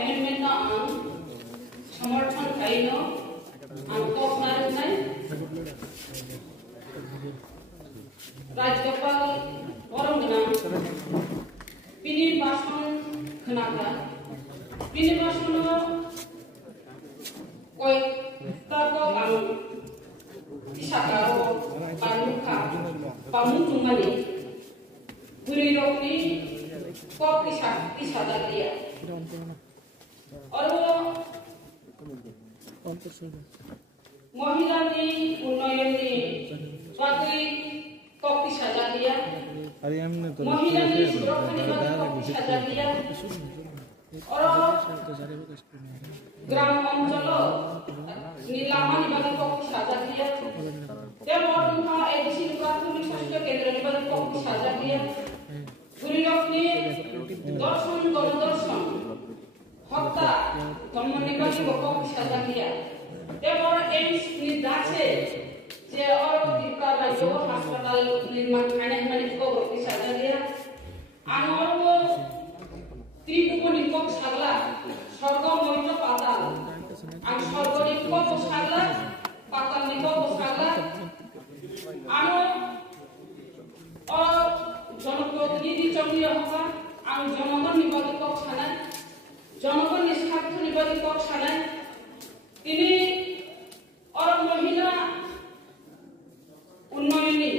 amendment na ang समर्थन खाइनो ang kok narinay Rajgopal orang genang pini bason kenaga pini basono koi tako ang isakaro panuka pamutung mani burirok ni kok isadak dia orang महिला ने उन्नयन ने Swati copy सजा दिया महिला ने सुरक्षा ने कॉपी सजा दिया और ग्राम अंचल नीलामा ने कॉपी सजा दिया जब और उनका एडीसी प्राथमिक स्वास्थ्य केंद्र ने कॉपी सजा दिया पूरी लोग ने दर्शन हत्या धर्मनिरपेक्ष को सजा दिया एवं एम्स निर्धाचे जे और दिक्कत राज्य अस्पताल निर्माण खाने में को सजा दिया आंगोर वो त्रिभुवन निकोप सागला स्वर्ग मोइतो पाताल आंग स्वर्ग निकोप सागला पाताल निकोप सागला आंगो और जनप्रतिनिधि चंगी होगा आंग जनगण निवादी को खाना जनगण निष्ठार्थ निवादी को खाना ini orang महिला उन्नयनी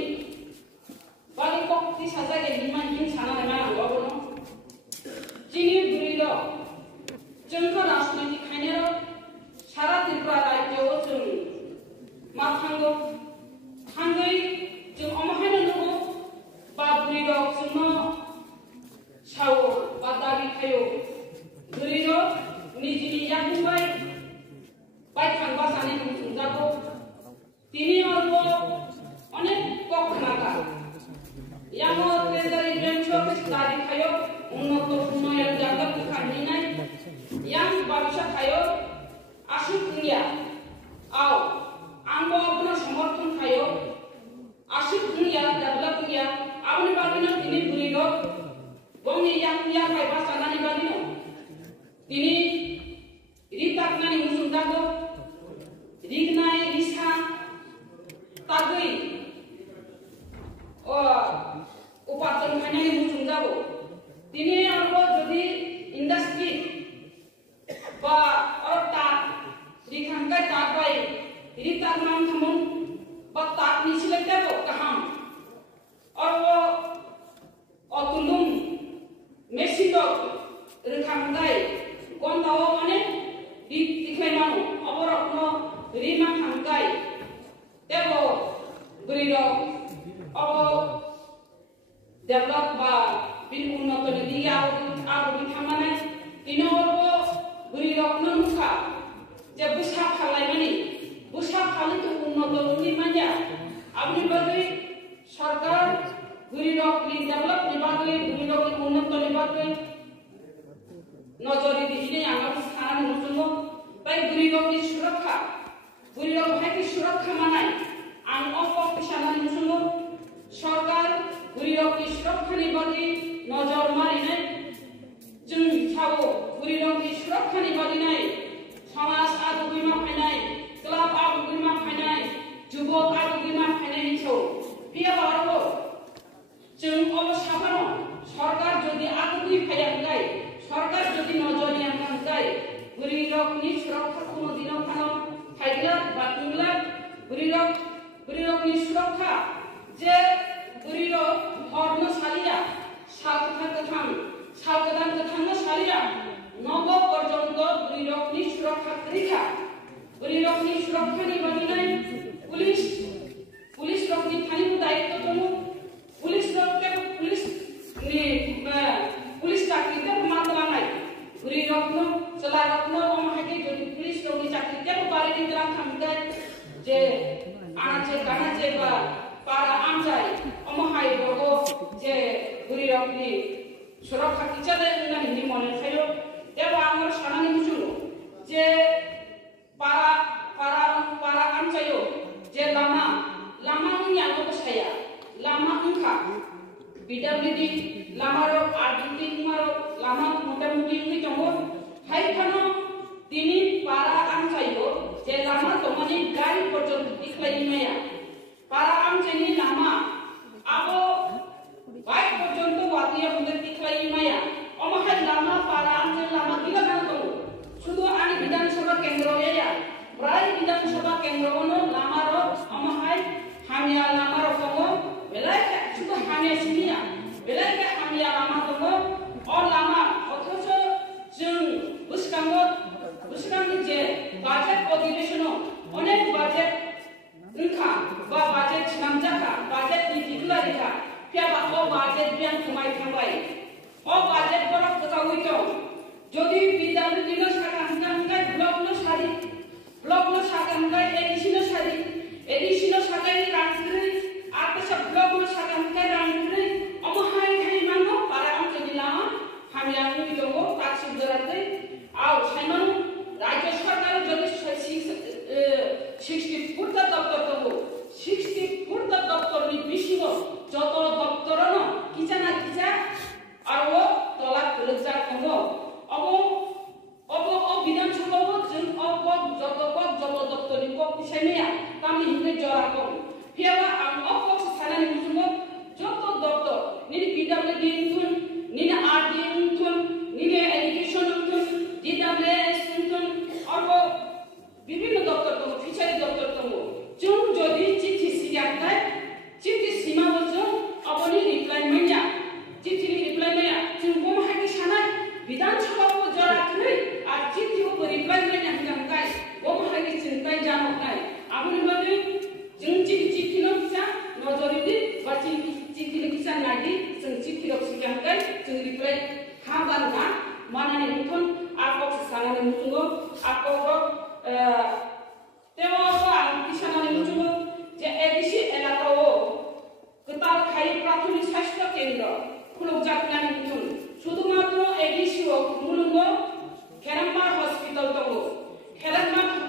bagi kokti saja yang dimainin sana dengan orang jini berido jengka rasmi kanyero syarat diperai jauh jeng matanggo tanggai jeng omahan nunggu baberido semua sawo batabi kayu berido nijini yang baik baik tanpa sana yang jago tini orang अनेक कखनाका यामो केंद्रीय बेंचो dari kayo unnot unnayन jagat khaninai yang babisa kayo asuk dunia au ambo apna समर्थन kayo asuk dunia develop dunia apni bagino tini burigo bongi yang kai basana ni bagino tini ritakna ni musundago rignai risa tagui उपार्जन खाने में मुझे जाओ तीनों आपको जो भी इंडस्ट्री बा और ताक रिखान का ताक बाई रिताक नाम थमन बा ताक नीचे लगता है वो कहाँ और वो अतुलुम मेसिंडो रिखान गाय कौन था वो मने दिखले मानो अब और अपनो रिमा खान गाय तब वो बरीडो अब develop ba bin unnot ni dia au bin thamane inoro buri rokno muka je busa khalai mani busa khali to unnot ni manja apni bagi sarkar buri rok ni develop ni bagi buri rok ni unnot ni bagi nojori dihine amar sthan nusumo bai buri rok ni surakha buri rok hai ki surakha manai ang ofok pisana nusumo sarkar बुरीरोग की सुरक्षा निभाने नजर मारिने जों थावो बुरीरोग की सुरक्षा निभाने समाज आगुमा फायनाय club आगुमा फायनाय जुबक आगुमा फायनाय निथौ बिया बारबो जों अबसाफानो सरकार जदि आगुनि फायदांगाय सरकार जदि नजरनि आंगाय बुरीरोग नि सुरक्षा कोनो दिनाव खानो फायग्ला बातुंगला बुरीरोग नि सुरक्षा जे बुरीरो हरनो सालिया सालगोदान गोथांनो सालिया नब पर्यन्त बुरीरकनि सुरक्षा रैखा बुरीरकनि सुरक्षानि बादिनाय पुलिस रकनि थानिबो दायित्व दङ पुलिस चाकरिते मातलांनाय बुरीरकनो चलारकनो अमाहागे जदि पुलिस रकनि चाकरिते बारिनि ग्राम थांगाय जे आनाचे गानाचे बा para amjai omahai bogo je burirokni surakha kichade na hindi mone khayo eba amar sanani mujulo je para amjayo je lama ni alo saya lama ungkha bidabidi lama ro arditi maro lama muda mudi ni jongo hai Saifano Tini para ang sayo je lama tomani gari porjon diklai maya para ang jeni lama abo baik porjon to watiya bunde diklai maya omahai lama para ang jeni lama gila kan to sudu ani বিধানসভা কেন্দ্র এয়া প্রায় বিধানসভা কেন্দ্র ono lama ro omahai hamia lama ro kongo belai sudu hamia sinia belai hamia lama kongo o lama othoso jeng buskang je budget অধিবেশন অনেক budget Inca বা budget নামজাকা budget নীতিগুলা লেখা পেবা ও বাজেট বিয়ান কমাই থাকবাই ও বাজেট বড় কথা হইতো যদি বিদ্যালয় দিন সাকাঙ্কায় ব্লক নো সাকাঙ্কায় এডিশন সাকাই রাখছিলেন আর তো সব ব্লক নো সাকাঙ্কায় রাখছিলেন অমহাই হাই মানো পারা অংশ দিলাম আমি আমি বিদঙ্গ কাজ সুন্দরাতে আও সাইমানো রাজ্য সরকার যদি 60 ফুট দপ্তর তবু 60 ফুট দপ্তর নি বিশিব যত দপ্তর ন কিছা না কিছা আর ও তলা তুলজা কম ও বিধানসভা जों যত দপ্তর নি কক পিছাইনিয়া তামি হিমে জরা কম ফিয়াবা আম কক সানানি মুজুম যত দপ্তর নি পিডব্লিউ দিন তুন নি আর দিন তুন নি এডুকেশন তুন ডিডব্লিউএস তুন আর বিভিন্ন দপ্তর তো ফিচারি দপ্তর তো जों যদি চিঠি সিয়াতাই চিঠি সীমা বছর আপনি রিপ্লাই মাইয়া চিঠি রিপ্লাই মাইয়া जों বমহাকি সানাই বিধানসভা ও জরাখৈ আর চিঠি ও রিপ্লাই মাইয়া হিমকাই বমহাকি চিন্তাই জানো নাই আপনি বলে जों চিঠি নকসা নজরিদি বা চিঠি কিসা নাদি जों চিঠি রক্সিয়াঙ্কাই जों রিপ্লাই হাবান না মানানি নুন আপক সানানি মুতুঙ্গ আপক তেওয়াও আং কিসানানি মুতুঙ্গ যে এডিসি এলাকাও কেতাল খাই প্রাথমিক স্বাস্থ্য কেন্দ্র খুলক জাতনানি মুতুন শুধুমাত্র এডিসি ও মুলুঙ্গ খেরামবার হসপিটাল দङ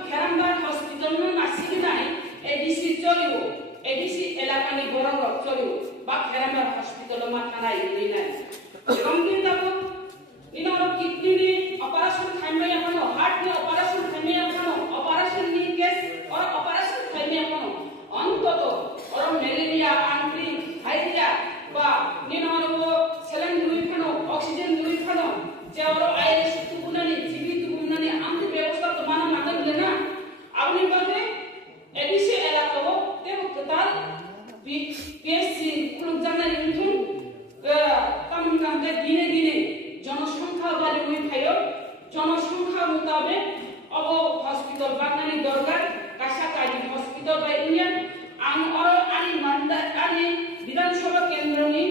খেরামবার হসপিটাল নাসিকি নাই এডিসি চলিও এডিসি এলাকানি বরং চলিও বা খেরামবার হসপিটাল মা থানাই নাই আমদিন দাবো ইনারো কিডনি অপারেশন খাইমে এখনো হার্ট নি অপারেশন খাইমে এখনো অপারেশন নি কেস আর অপারেশন খাইমে এখনো অন্তত আর ম্যালেরিয়া আন্টি হাইরিয়া বা নিনারো সেলেন দুই খানো অক্সিজেন দুই খানো যে আর আইএস তুগুনানি জিবি তুগুনানি আমতি ব্যবস্থা তো মানা মানা দিলে না আপনি বলতে এডিসি এলাকাও তেও কেতাল পিএসসি কুলুক জানানি মুথুন কামন কামকে দিনে জনসংখ্যা বাড়ি হই থাইও জনসংখ্যা মোতাবেক অব হসপিটাল বাগনানি দরকার কাসাকারি হসপিটাল বাই ইন্ডিয়ান আং অর আনি মান্দাই আনি বিধানসভা কেন্দ্রনি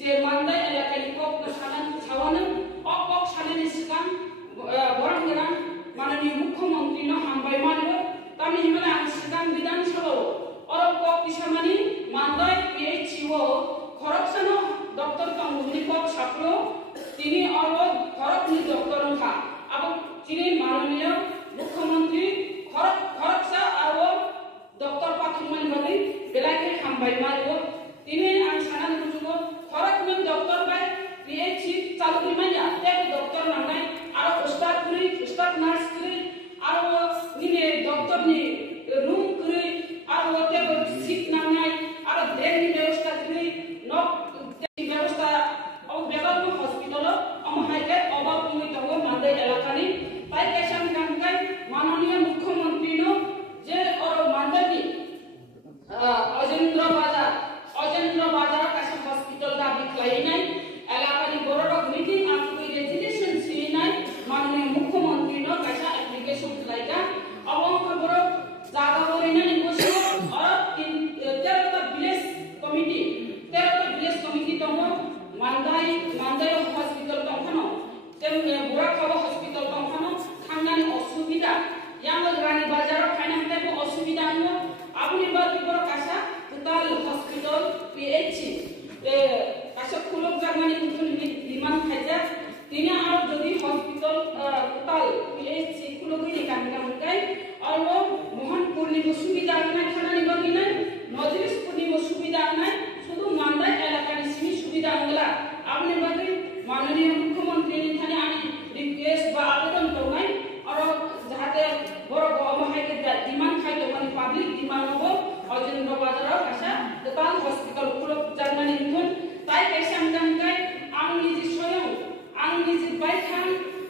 যে মান্দাই এলাকায় কক সানান ছাওয়ানো অকক সানানি সিকাম বরংগনা মাননীয় মুখ্যমন্ত্রী ন হামবাই মানব তামি হিমালে আং সিকাম বিধানসভা অর কক কিসামানি মান্দাই পিএইচইও খরকসানো ডক্টর তঙ্গুনি কক সাপলো তিনি অরব খরকনি ডক্টর খা এবং তিনি মাননীয় মুখ্যমন্ত্রী খরকসা আর ডক্টর পাথুমানি বাদে বেলাকে হামবাই মারব তিনি আং সানান মুজুগ খরকনি ডক্টর বাই পিএইচসি চালুনি মাইয়া তে ডক্টর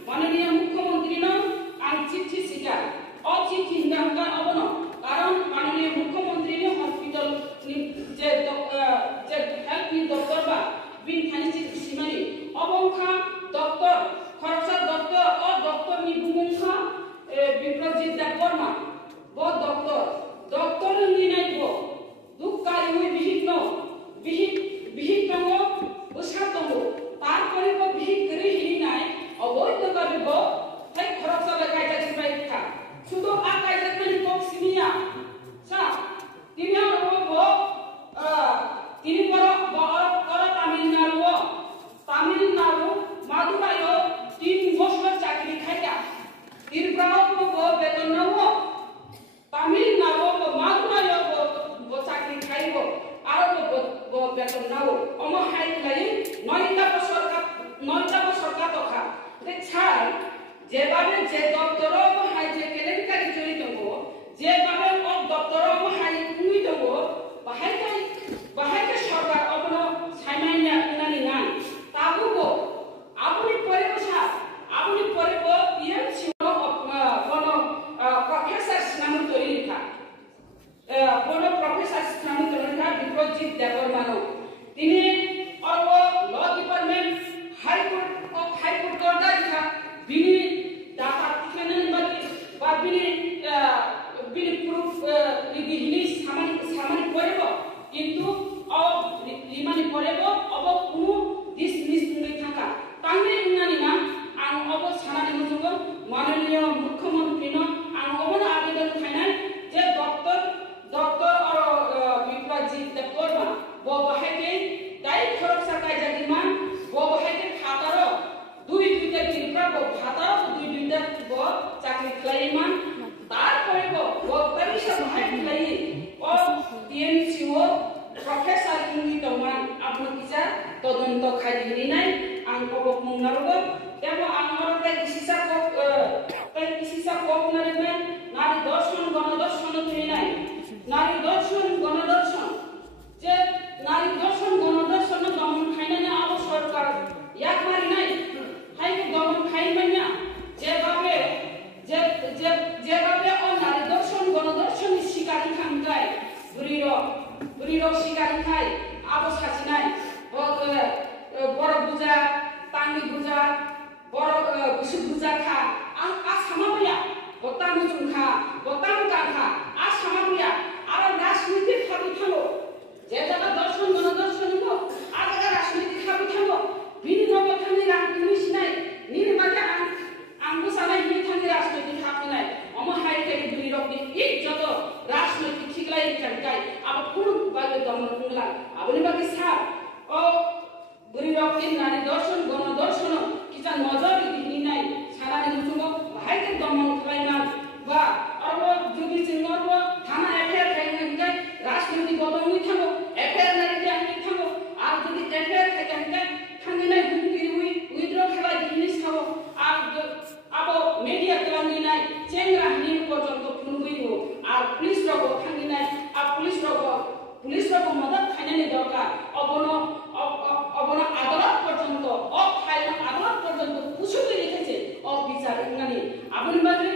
माननीय मुख्यमंत्री आं चिट्ठी सिकार चिट्ठी हिंगा अबनो कारण माननीय मुख्यमंत्री हॉस्पिटल जे हेल्थ नि डॉक्टर बा बिन थानी चिट्ठी सिमानी अबंखा डॉक्टर खरसा डॉक्टर और डॉक्टर नि बुमुखा विप्रजित देवबर्मा वो डॉक्टर नि नाइबो दुखकारी हुई বিহিত দङ উসাত দङ তারপরে বো বিহিত করে হিনি নাই অবৈধ কাবিব তাই খরচ হবে কাইজা সিপাই খা শুধু আ কাইজা মানে কক সিনিয়া সা তিনি বো তিনি বড় তামিলনাড়ু মাদুরাই 3 বছর চাকরি খাইয়া তিরপ্রাও বো বেতন নাও তামিলনাড়ু মাদুরাই বো চাকরি খাইব আর বো বেতন নাও অম হাই লাই 9টা সরকার তখা তে ছাড় যেভাবে যে দপ্তর হাই যে কেলেঙ্কারি জড়িত যেভাবে ও দপ্তর হাই কুই দেব বাহাইকে সরকার অবন সাইমাইনা নানি না তাবুকো আপনি পরে বসা আপনি পরে পিএমসি কোন প্রফেসর নাম তৈরি লিখা কোন প্রফেসর নাম তৈরি লিখা বিপ্রজিৎ দেববর্মা তিনি और वो लॉ डिपार्टमेंट हाई कोर्ट करता था बिनी डाटा खनन बा बिनी प्रूफ लिगिली सामानी परेबो किंतु अब लिमानी परेबो अब कुनु डिसमिस नै थाका तांगे इनानि ना आं अब सानानि मुजुगो माननीय मुख्यमंत्री आं अबन आवेदन खायनाय जे डॉक्टर और विप्रजित देवबर्मा वो बाहायके दाई खरक सरकार जागिमान वो बाहायके खातारो दुईटा तिरप्रा वो खातारो दुईटा वो चाकरी खलाइमान तारपरे वो परीक्षा बाहाय खलाई और टीएमसी वो प्रफेसर इंगि दमान आपन किसा तदন্ত खाइदिनि नाय आं कबक मुंनारगो देबो आं अरते किसिसा कब नारमे नारी दर्शन गणदर्शन तुनि नाय नारी दर्शन गणदर्शन जे नारी दर्शन गणदर्शन दमन खाइनाने अब सरकार याक मारि नाय हाइको दमन खाइमान्या जेभाबे ओ नारी दर्शन गणदर्शन शिकारी खामखाय बुरिर शिकारी खाय अब सासिनाय बर बुजा तांनि बुजा बर गुसु बुजा खा आ सामाबया गताम जुंखा गताम गाखा आ सामाबया आरो राजनीति खाबि थांगो जे जागा दर्शन गणदर्शन हो आ जागा राजनीति खाबि थांगो बिनि नबो थांनि रांनि सिनाय निनि मागे आंबो सानाय नि थांनि राजनीति खाबिनाय अम हाइके बुरिरनि इज्जत राजनीति थिगलाय थांगाय अब कुनु बागे दमन कुंगला आबनि बागे सा ओ बुरिरनि नारी दर्शन गणदर्शन किजा नजर दिनि नाय सानानि मुजुगो हाइके दमन खालायमान बा आरो जुगि सिंगरबो थाना एफआईआर खायनाय राजनीति गदंनि थांगो एफआईआर नारि जानि थांगो आरो जुदि एफआईआर खायनाय थांगिनाय बुंगिरि उइद्र खाला दिनि सावो आबो मीडिया खालामनिनाय चेंग्रा हिनि पर्यन्त खुनुबैयो आरो पुलिस रगो थांगिनाय पुलिस रगो मदद खायनायनि दरकार अबनो आदाলত पर्यन्त आदाলত पर्यन्त पुछुबि लिखेছে বিচার ইংনানি আপনি বাদে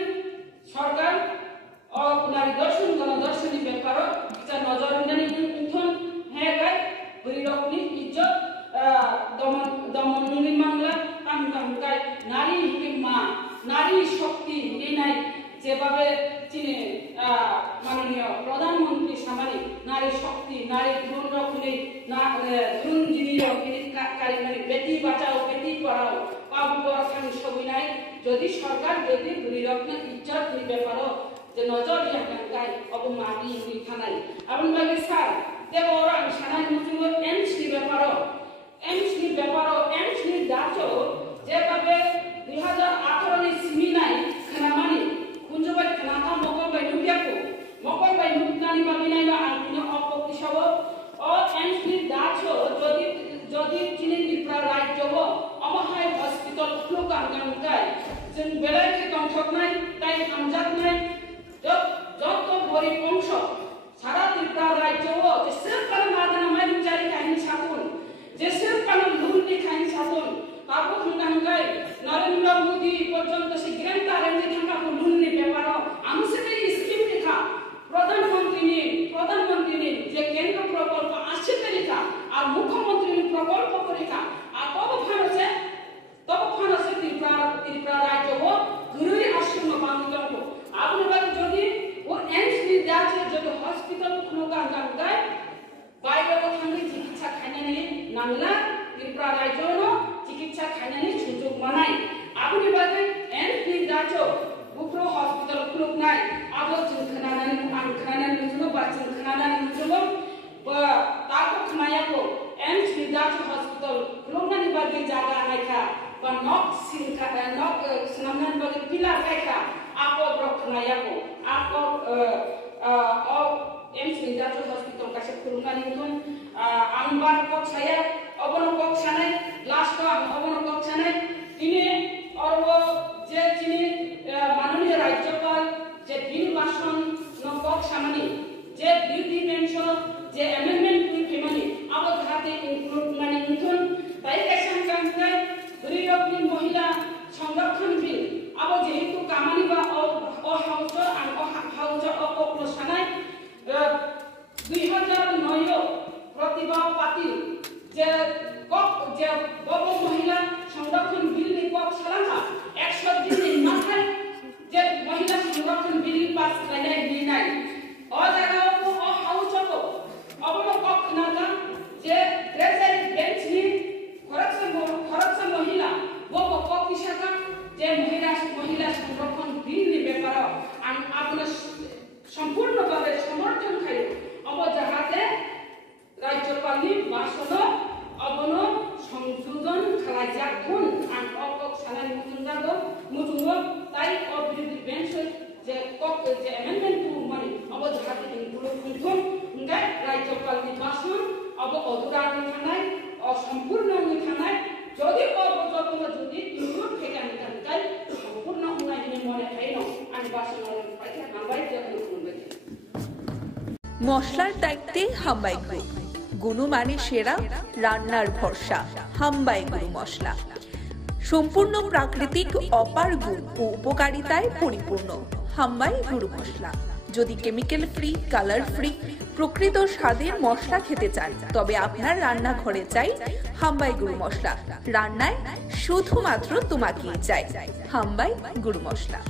সরকার নারী দর্শন গণদর্শনী ব্যাপার যা নজর ইংনানি উঠন হে গায় বুরিরকনি ইজ্জত দমন মাংলা কাম গায় নারী মা নারী শক্তি নাই যেভাবে চিনে মাননীয় প্রধানমন্ত্রী সামারি নারী শক্তি নারী ধন রক্ষণে ধন যিনি কারি মানে বেটি বাঁচাও বেটি পড়াও পাবু পড়াখানি সবই নাই যদি সরকার যদি বুড়িরকনের ইজ্জত নি ব্যাপার যে নজর ইয়াকাই অব মাটি নি থানাই আপন লাগে স্যার দেব ওরা সানাই মুজুগ এমস নি ব্যাপার এমস নি দাচো যেভাবে 2018 নি সিমিনাই খানামানি কুঞ্জবাই খানাকা মকলবাই নুকিনানি বাবিনাই না আননি অপকিসব ও এমস নি দাচো যদি চিনি বিপ্রা রাজ্য अमहाय हॉस्पिटल फ्लुगान गांगाय जों बेलायके दंथकनाय ताइ हामजाबनाय जत गरीब अंश सारा त्रिपुरा राज्यआव जेसेबां मादना माइरं जारि खायनि साथुन जेसेबां लुननि खायनि साथुन তারপর হঙ্গাই নরেন্দ্র মোদী পর্যন্ত সে গ্রেন্টার এনে থাকা লুননি ব্যাপার আমি সেটা স্কিম লেখা প্রধানমন্ত্রী যে কেন্দ্র প্রকল্প আসছে লেখা আর মুখ্যমন্ত্রী প্রকল্প লেখা আর তব ফানসে ত্রিপুরা রাজ্য গুরুই আশ্রম বান্ধব আপনার যদি ও এমস নি যাচ্ছে যদি হসপিটাল কোনো গায় বাইরে থাকি চিকিৎসা খাইনানি নাংলা ত্রিপুরা রাজ্য চিকিৎসা খাইনানি সুযোগ মানাই আপনি বাদে এমস নি যাচ্ছে বুকরো হসপিটাল খুলুক নাই আবো চিনখানানি আনখানানি মুজুনো বা চিনখানানি মুজুনো বা তারপর খানায়াকো एम्स निदाच हॉस्पिटल खुलुंगनानि बादि जागा नायखा बा नक सिनखा नक सनामनानि बादि पिलार नायखा आको ब्रखनायाको आको एम्स निदाच हॉस्पिटल कासे खुलुंगनानि मुन आंबार कक साया अबन कक सानाय लास्ट अबन कक सानाय तिनि और जे तिनि माननीय राज्यपाल जे बिल भाषण न कक सामानि जे बिल पेंशन जे अमेंडमेंट फेमानि अब जाते इंक्लूड माने निथुन ताई कैसन कांगाय गरीबनि महिला संरक्षण बिल अब जेहेतु कामानि बा अ हाउस आं हाउस अ सानाय 2009 प्रतिभा पाटिल जे बब महिला संरक्षण बिल नि कक सालांगा 100 दिन नि माथाय जे महिला संरक्षण bill pass खायनाय दिनाय a जागाव a house अबनो कक नागा जे ट्रेजरी बेंच नि खरकसन महिला वो कक किसाका जे महिला संरक्षण बिल नि व्यापार आं आपन संपूर्ण भावे समर्थन खायो अब जाहाते राज्यपालनि भाषण अबनो संशोधन खालायजागोन आं कक सानाय मुजुंगो ताई बिरोधी बेंच जे कक जे अमेंडमेंट माने अब जाहाते इंक्लूड खुंथुन गाय राज्यपालनि भाषण अब अधुरानि थानाय असम्पूर्ण थानाय যদি অবজতন যদি ইনক্লুড ফেকানি থাকাই সম্পূর্ণ উন্নয়ন মনে খাইনো আমি বাসনার পাইতা নাম্বাই যখন করবে মশলার দায়িত্বে হাম্বাই গ্রুপ গুণমানে সেরা রান্নার ভরসা হাম্বাই গুরু মশলা সম্পূর্ণ প্রাকৃতিক অপার গুণ ও উপকারিতায় পরিপূর্ণ হাম্বাই গুরু মশলা যদি কেমিক্যাল ফ্রি কালার ফ্রি প্রকৃত স্বাদের মশলা খেতে চান তবে আপনার রান্নাঘরে চাই হাম্বাই গুরু মশলা রান্নায় শুধুমাত্র তোমাকেই চাই হাম্বাই গুরু মশলা।